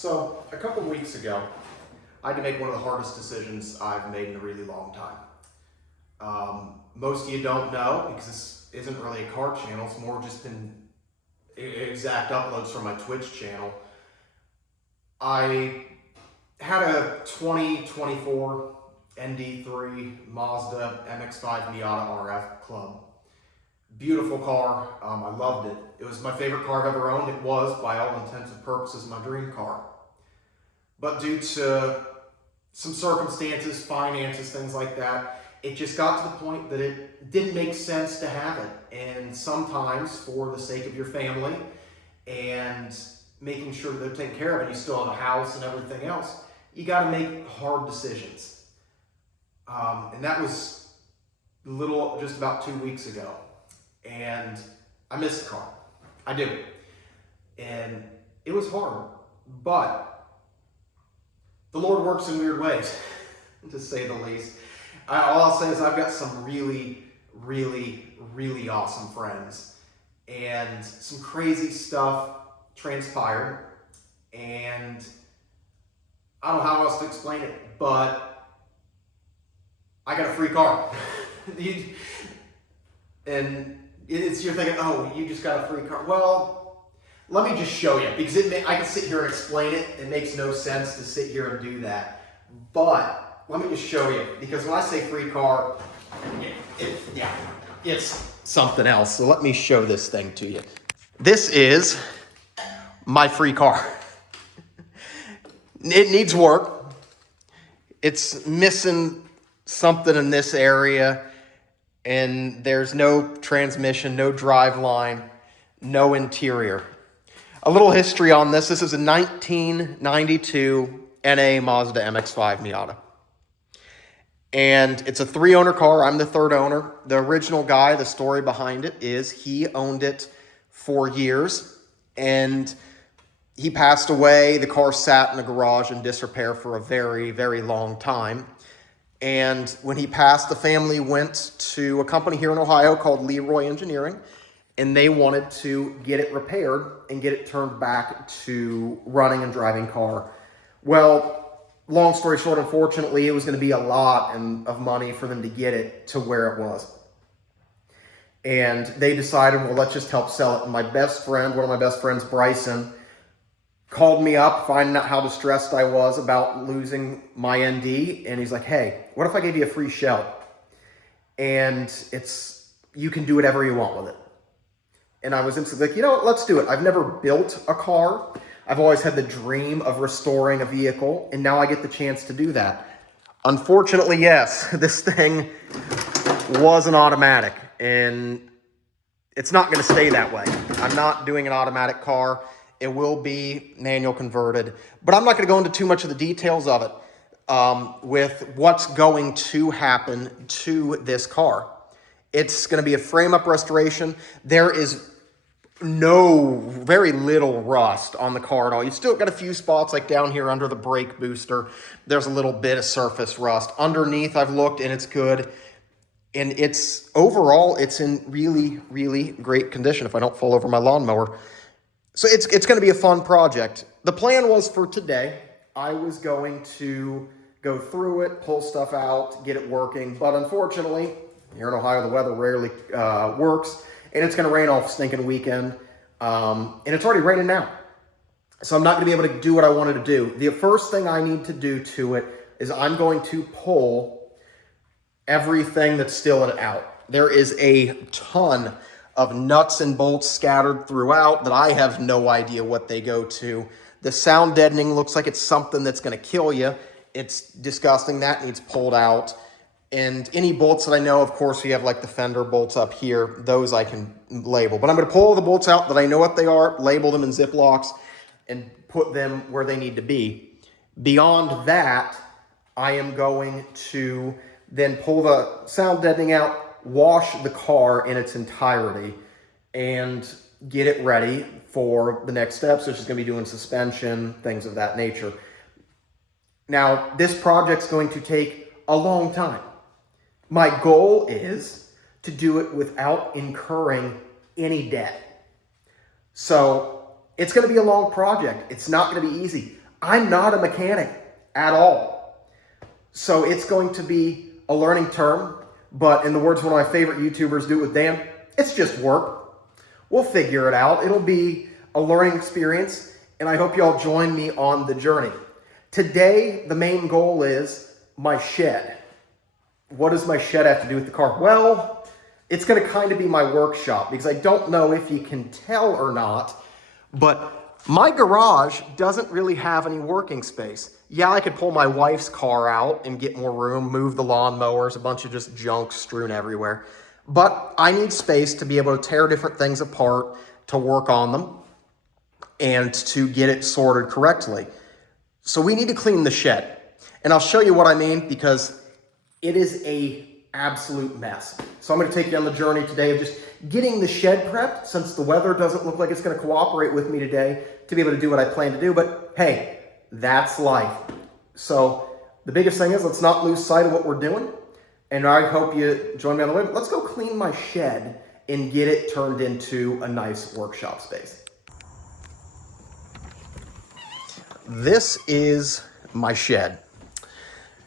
So a couple weeks ago, I had to make one of the hardest decisions I've made in a really long time. Most of you don't know because this isn't really a car channel. It's more just been exact uploads from my Twitch channel. I had a 2024 ND3 Mazda MX-5 Miata RF Club. Beautiful car. I loved it. It was my favorite car I've ever owned. It was, by all intents and purposes, my dream car. But due to some circumstances, finances, things like that, it just got to the point that it didn't make sense to have it. And sometimes, for the sake of your family and making sure they're taken care of and you still have a house and everything else, you got to make hard decisions. And that was just about 2 weeks ago. And I missed the car. I do. And it was hard. But the Lord works in weird ways, to say the least. All I'll say is I've got some really, really, really awesome friends. And some crazy stuff transpired. And I don't know how else to explain it, but I got a free car. And you're thinking, oh, you just got a free car. Well, let me just show you, because I can sit here and explain it. It makes no sense to sit here and do that. But let me just show you, because when I say free car, it's something else. So let me show this thing to you. This is my free car. It needs work. It's missing something in this area. And there's no transmission, no drive line, no interior. A little history on this. This is a 1992 NA Mazda MX-5 Miata. And it's a 3-owner car. I'm the 3rd owner. The original guy, the story behind it is he owned it for years. And he passed away. The car sat in the garage in disrepair for a very, very long time. And when he passed, the family went to a company here in Ohio called Leroy Engineering, and they wanted to get it repaired and get it turned back to running and driving car. Well, long story short, unfortunately, it was going to be a lot of money for them to get it to where it was. And they decided, well, let's just help sell it. And my best friend, one of my best friends, Bryson, called me up, finding out how distressed I was about losing my ND. And he's like, hey, what if I gave you a free shell? And you can do whatever you want with it. And I was instantly like, you know what, let's do it. I've never built a car. I've always had the dream of restoring a vehicle. And now I get the chance to do that. Unfortunately, yes, this thing was an automatic. And it's not going to stay that way. I'm not doing an automatic car. It will be manual converted, but I'm not going to go into too much of the details of it with what's going to happen to this car. It's going to be a frame-up restoration. There is very little rust on the car at all. You've still got a few spots like down here under the brake booster. There's a little bit of surface rust. Underneath, I've looked and it's good. And overall, it's in really, really great condition if I don't fall over my lawnmower. So it's going to be a fun project. The plan was for today, I was going to go through it, pull stuff out, get it working. But unfortunately, here in Ohio, the weather rarely works. And it's going to rain all stinking weekend. And it's already raining now. So I'm not going to be able to do what I wanted to do. The first thing I need to do to it is I'm going to pull everything that's still out. There is a ton of nuts and bolts scattered throughout that I have no idea what they go to. The sound deadening looks like it's something that's going to kill you. It's disgusting. That needs pulled out. And any bolts that I know, of course, we have like the fender bolts up here. Those I can label. But I'm going to pull all the bolts out that I know what they are, label them in Ziplocs, and put them where they need to be. Beyond that, I am going to then pull the sound deadening out, wash the car in its entirety, and get it ready for the next steps, which is going to be doing suspension, things of that nature. Now, this project's going to take a long time. My goal is to do it without incurring any debt. So it's going to be a long project. It's not going to be easy. I'm not a mechanic at all. So it's going to be a learning term, but in the words of one of my favorite YouTubers, Do It With Dan, it's just work. We'll figure it out. It'll be a learning experience, and I hope y'all join me on the journey. Today, the main goal is my shed. What does my shed have to do with the car? Well, it's going to kind of be my workshop, because I don't know if you can tell or not, but my garage doesn't really have any working space. Yeah, I could pull my wife's car out and get more room, move the lawnmowers, a bunch of just junk strewn everywhere. But I need space to be able to tear different things apart, to work on them, and to get it sorted correctly. So we need to clean the shed. And I'll show you what I mean, because it is a absolute mess. So I'm going to take you on the journey today of just getting the shed prepped, since the weather doesn't look like it's going to cooperate with me today to be able to do what I plan to do. But hey, that's life. So the biggest thing is, let's not lose sight of what we're doing. And I hope you join me on the way. But let's go clean my shed and get it turned into a nice workshop space. This is my shed.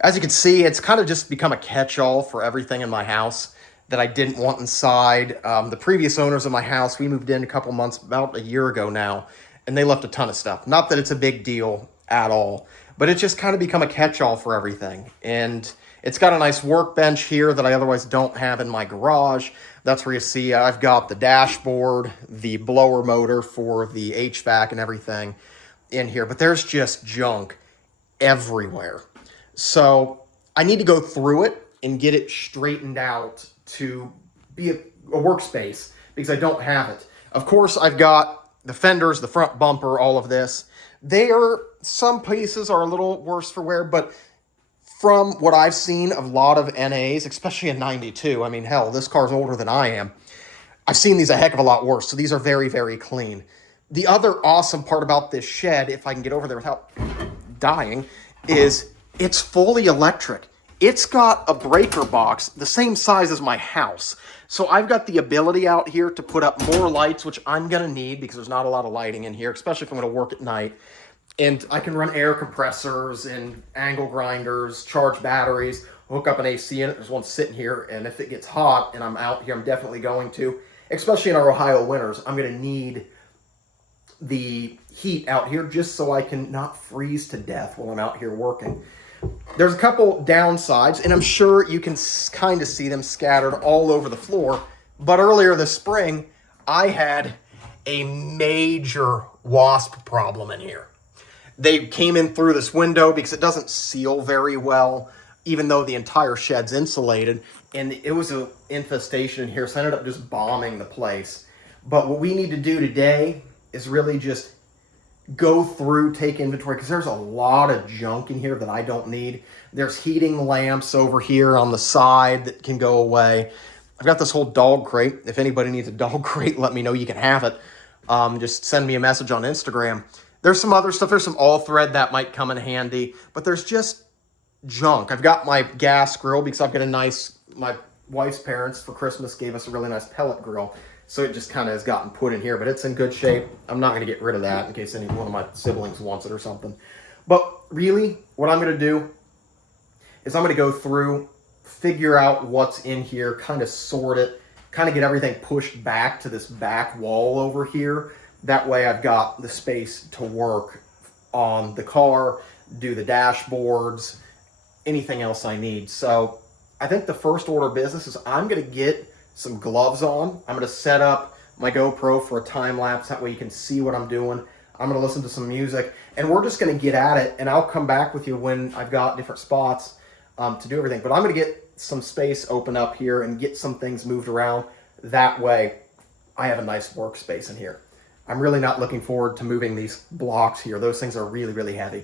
As you can see, it's kind of just become a catch-all for everything in my house that I didn't want inside. The previous owners of my house, we moved in a couple months, about a year ago now, and they left a ton of stuff. Not that it's a big deal at all, but it's just kind of become a catch-all for everything. And it's got a nice workbench here that I otherwise don't have in my garage. That's where you see I've got the dashboard, the blower motor for the HVAC and everything in here, but there's just junk everywhere. So I need to go through it and get it straightened out to be a workspace, because I don't have it. Of course, I've got the fenders, the front bumper, all of this. Some pieces are a little worse for wear, but from what I've seen of a lot of NAs, especially in 92, I mean, hell, this car's older than I am. I've seen these a heck of a lot worse, so these are very, very clean. The other awesome part about this shed, if I can get over there without dying, is it's fully electric. It's got a breaker box the same size as my house. So I've got the ability out here to put up more lights, which I'm going to need because there's not a lot of lighting in here, especially if I'm going to work at night. And I can run air compressors and angle grinders, charge batteries, hook up an AC in it. There's one sitting here, and if it gets hot and I'm out here, I'm definitely going to, especially in our Ohio winters, I'm going to need the heat out here just so I can not freeze to death while I'm out here working. There's a couple downsides, and I'm sure you can kind of see them scattered all over the floor. But earlier this spring, I had a major wasp problem in here. They came in through this window because it doesn't seal very well, even though the entire shed's insulated. And it was an infestation in here, so I ended up just bombing the place. But what we need to do today is really just go through, take inventory, because there's a lot of junk in here that I don't need. There's heating lamps over here on the side that can go away. I've got this whole dog crate. If anybody needs a dog crate, let me know. You can have it. Just send me a message on Instagram. There's some other stuff. There's some all thread that might come in handy, but there's just junk. I've got my gas grill because I've got my wife's parents for Christmas gave us a really nice pellet grill. So it just kind of has gotten put in here, but it's in good shape. I'm not going to get rid of that in case any one of my siblings wants it or something. But really, what I'm going to do is I'm going to go through, figure out what's in here, kind of sort it, kind of get everything pushed back to this back wall over here. That way I've got the space to work on the car, do the dashboards, anything else I need. So I think the first order of business is I'm going to get some gloves on. I'm going to set up my GoPro for a time lapse. That way you can see what I'm doing. I'm going to listen to some music, and we're just going to get at it, and I'll come back with you when I've got different spots to do everything. But I'm going to get some space open up here and get some things moved around. That way I have a nice workspace in here. I'm really not looking forward to moving these blocks here. Those things are really, really heavy.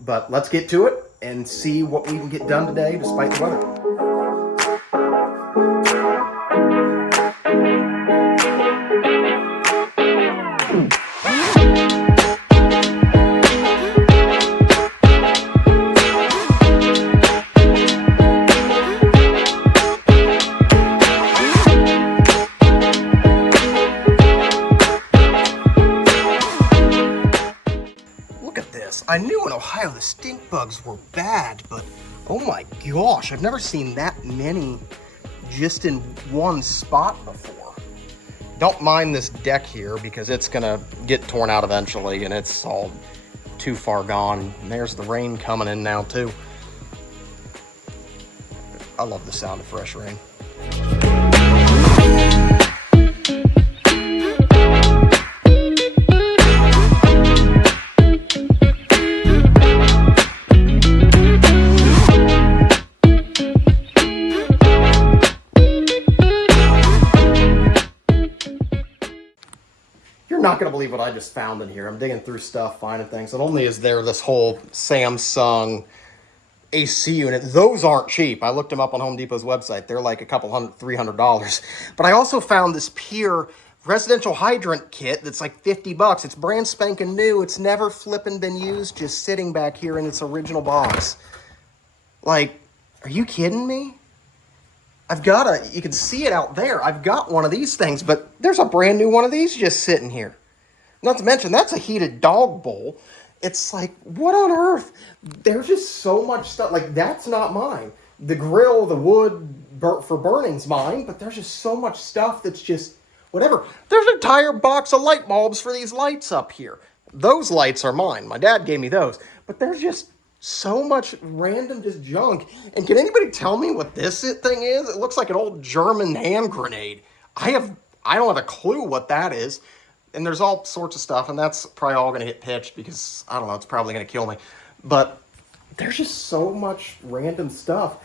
But let's get to it and see what we can get done today despite the weather. I knew in Ohio the stink bugs were bad, but oh my gosh, I've never seen that many just in one spot before. Don't mind this deck here because it's gonna get torn out eventually and it's all too far gone. And there's the rain coming in now too. I love the sound of fresh rain. You're not going to believe what I just found in here. I'm digging through stuff, finding things. Not only is there this whole Samsung AC unit. Those aren't cheap. I looked them up on Home Depot's website. They're like a couple hundred, $300. But I also found this Pier residential hydrant kit that's like 50 bucks. It's brand spanking new. It's never flipping been used, just sitting back here in its original box. Like, are you kidding me? You can see it out there. I've got one of these things, but there's a brand new one of these just sitting here. Not to mention, that's a heated dog bowl. It's like, what on earth? There's just so much stuff. Like, that's not mine. The grill, the wood for burning's mine, but there's just so much stuff that's just whatever. There's an entire box of light bulbs for these lights up here. Those lights are mine. My dad gave me those. But there's just so much random just junk. And can anybody tell me what this thing is? It looks like an old German hand grenade. I don't have a clue what that is. And there's all sorts of stuff, and that's probably all going to hit pitch because, I don't know, it's probably going to kill me. But there's just so much random stuff.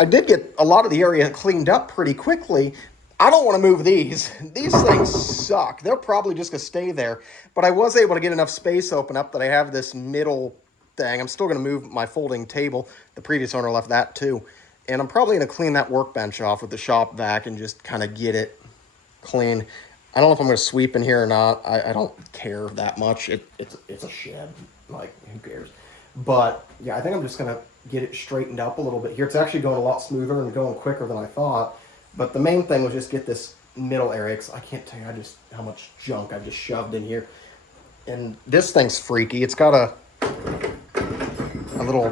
I did get a lot of the area cleaned up pretty quickly. I don't want to move these. These things suck. They're probably just going to stay there. But I was able to get enough space open up that I have this middle thing. I'm still going to move my folding table. The previous owner left that too. And I'm probably going to clean that workbench off with the shop vac and just kind of get it clean. I don't know if I'm going to sweep in here or not. I don't care that much. It's a shed. Like, who cares? But, yeah, I think I'm just going to get it straightened up a little bit here. It's actually going a lot smoother and going quicker than I thought. But the main thing was just get this middle area, because I can't tell you how much junk I just shoved in here. And this thing's freaky. It's got a little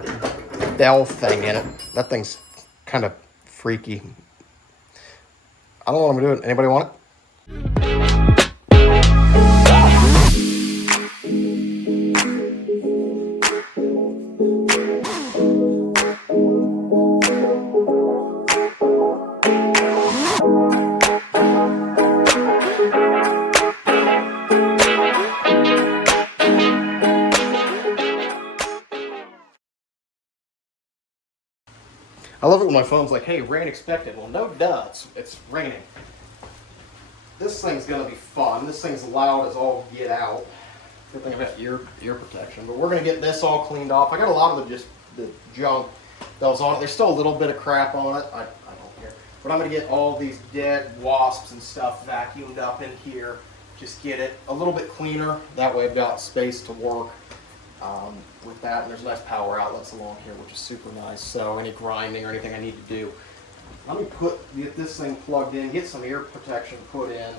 bell thing in it. That thing's kind of freaky. I don't know what I'm doing. Anybody want it? I love it when my phone's like, hey, rain expected. Well, no duh, it's raining. This thing's gonna be fun. This thing's loud as all get out. Good thing I've got ear protection. But we're gonna get this all cleaned off. I got a lot of the junk that was on it. There's still a little bit of crap on it. I don't care. But I'm gonna get all these dead wasps and stuff vacuumed up in here. Just get it a little bit cleaner. That way I've got space to work with that. And there's nice power outlets along here, which is super nice. So any grinding or anything I need to do. Let me get this thing plugged in, get some ear protection put in,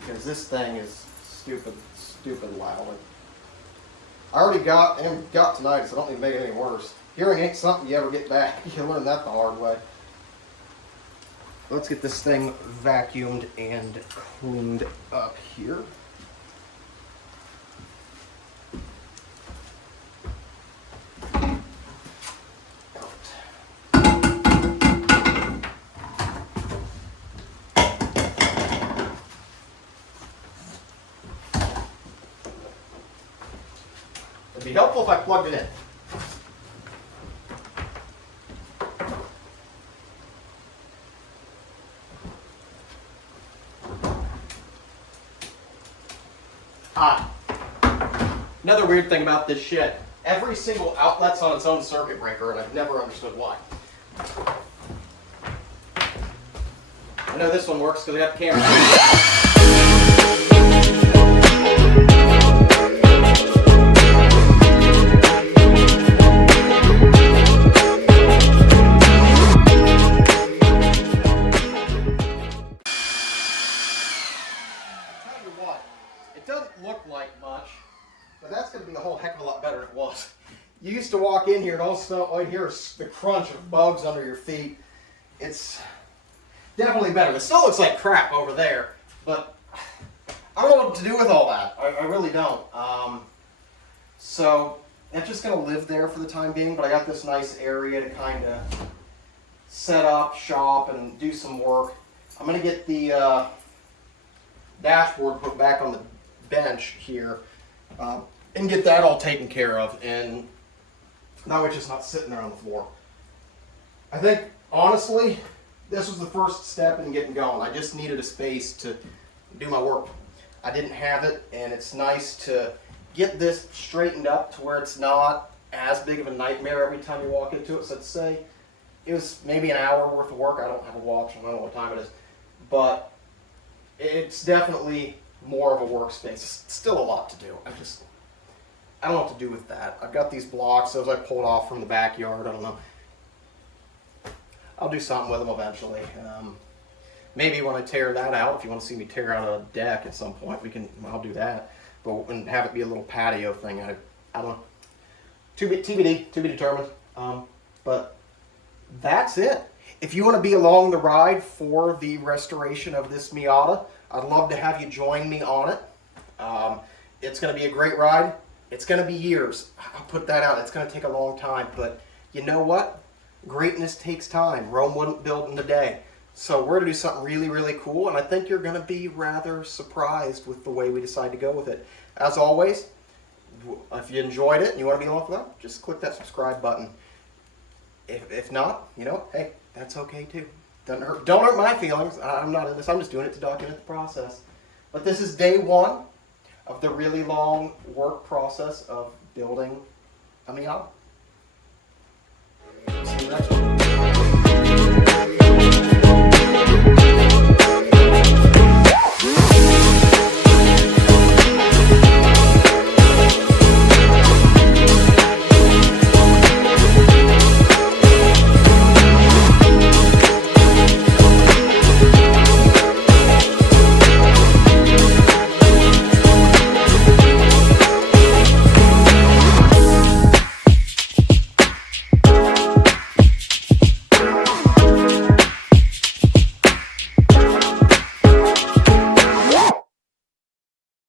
because this thing is stupid loud. I already got tonight, so I don't need to make it any worse. Hearing ain't something you ever get back. You learn that the hard way. Let's get this thing vacuumed and cleaned up here. It'd be helpful if I plugged it in. Another weird thing about this shed. Every single outlet's on its own circuit breaker, and I've never understood why. I know this one works because I got the camera. It doesn't look like much, but that's going to be a whole heck of a lot better than it was. You used to walk in here and all you hear is the crunch of bugs under your feet. It's definitely better. It still looks like crap over there, but I don't know what to do with all that. I really don't. So I'm just going to live there for the time being, but I got this nice area to kind of set up, shop, and do some work. I'm going to get the dashboard put back on the bench here and get that all taken care of, and that way it's just not sitting there on the floor. I think, honestly, this was the first step in getting going. I just needed a space to do my work. I didn't have it, and it's nice to get this straightened up to where it's not as big of a nightmare every time you walk into it. So let's say it was maybe an hour worth of work. I don't have a watch, I don't know what time it is, but it's definitely more of a workspace. It's still a lot to do. I don't know what to do with that. I've got these blocks, those I pulled off from the backyard. I don't know. I'll do something with them eventually. Maybe when I tear that out, if you want to see me tear out a deck at some point, I'll do that. But and have it be a little patio thing. I don't know. TBD, to be determined. But that's it. If you want to be along the ride for the restoration of this Miata, I'd love to have you join me on it. It's going to be a great ride. It's going to be years. I'll put that out. It's going to take a long time. But you know what? Greatness takes time. Rome wasn't built in a day. So we're going to do something really, really cool. And I think you're going to be rather surprised with the way we decide to go with it. As always, if you enjoyed it and you want to be along for that, just click that subscribe button. If not, you know, hey, that's okay too. Don't hurt my feelings. I'm not in this. I'm just doing it to document the process. But this is day one of the really long work process of building a Miata. See you next